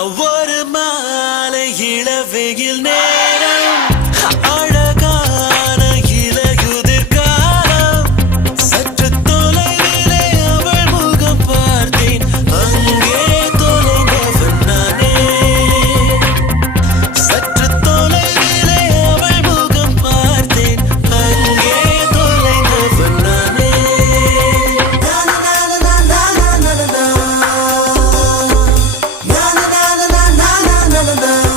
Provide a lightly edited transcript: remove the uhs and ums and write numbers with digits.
ஒரு மாலை இளவெயில் நேரம் அழகான இலையுதிர் காலம் சற்று தொலைவிலே அவள் முகம் பார்த்தேன் அங்கே தொலைந்தவன் நானே சற்று தொலைவிலே அவள் முகம் பார்த்தேன் அங்கே தொலைந்தவன் நானே la la la